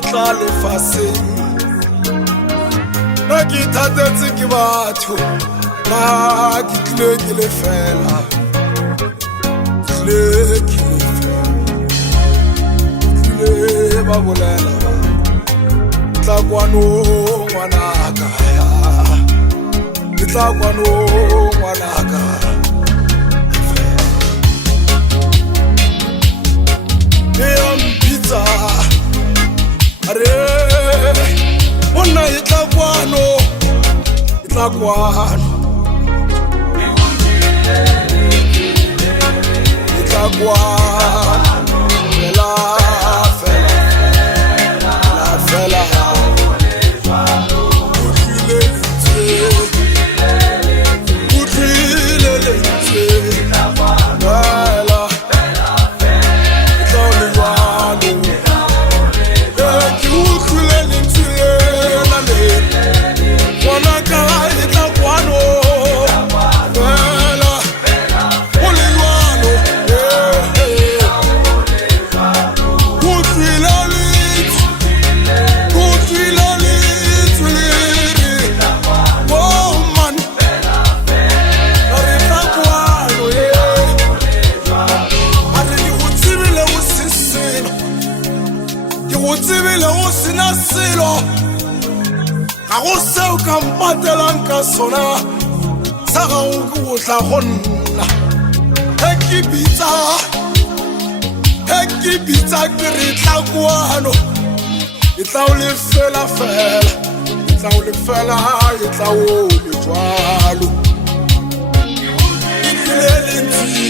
tla lefaseng na ke thatetse ke batho na ke tlile ke le fela tlile ba bolela tla kwano ngwanaka ya ke tla kwano ngwanaka pizza are monna itla kwano itla kwano fela ga go seo ka mpatelang ka sona sa gago ke go tla go nna he ke bitsa ke re tla kwano e tla o lefela fela e tla o lefela e tla o le jwalo ke tlile lentsi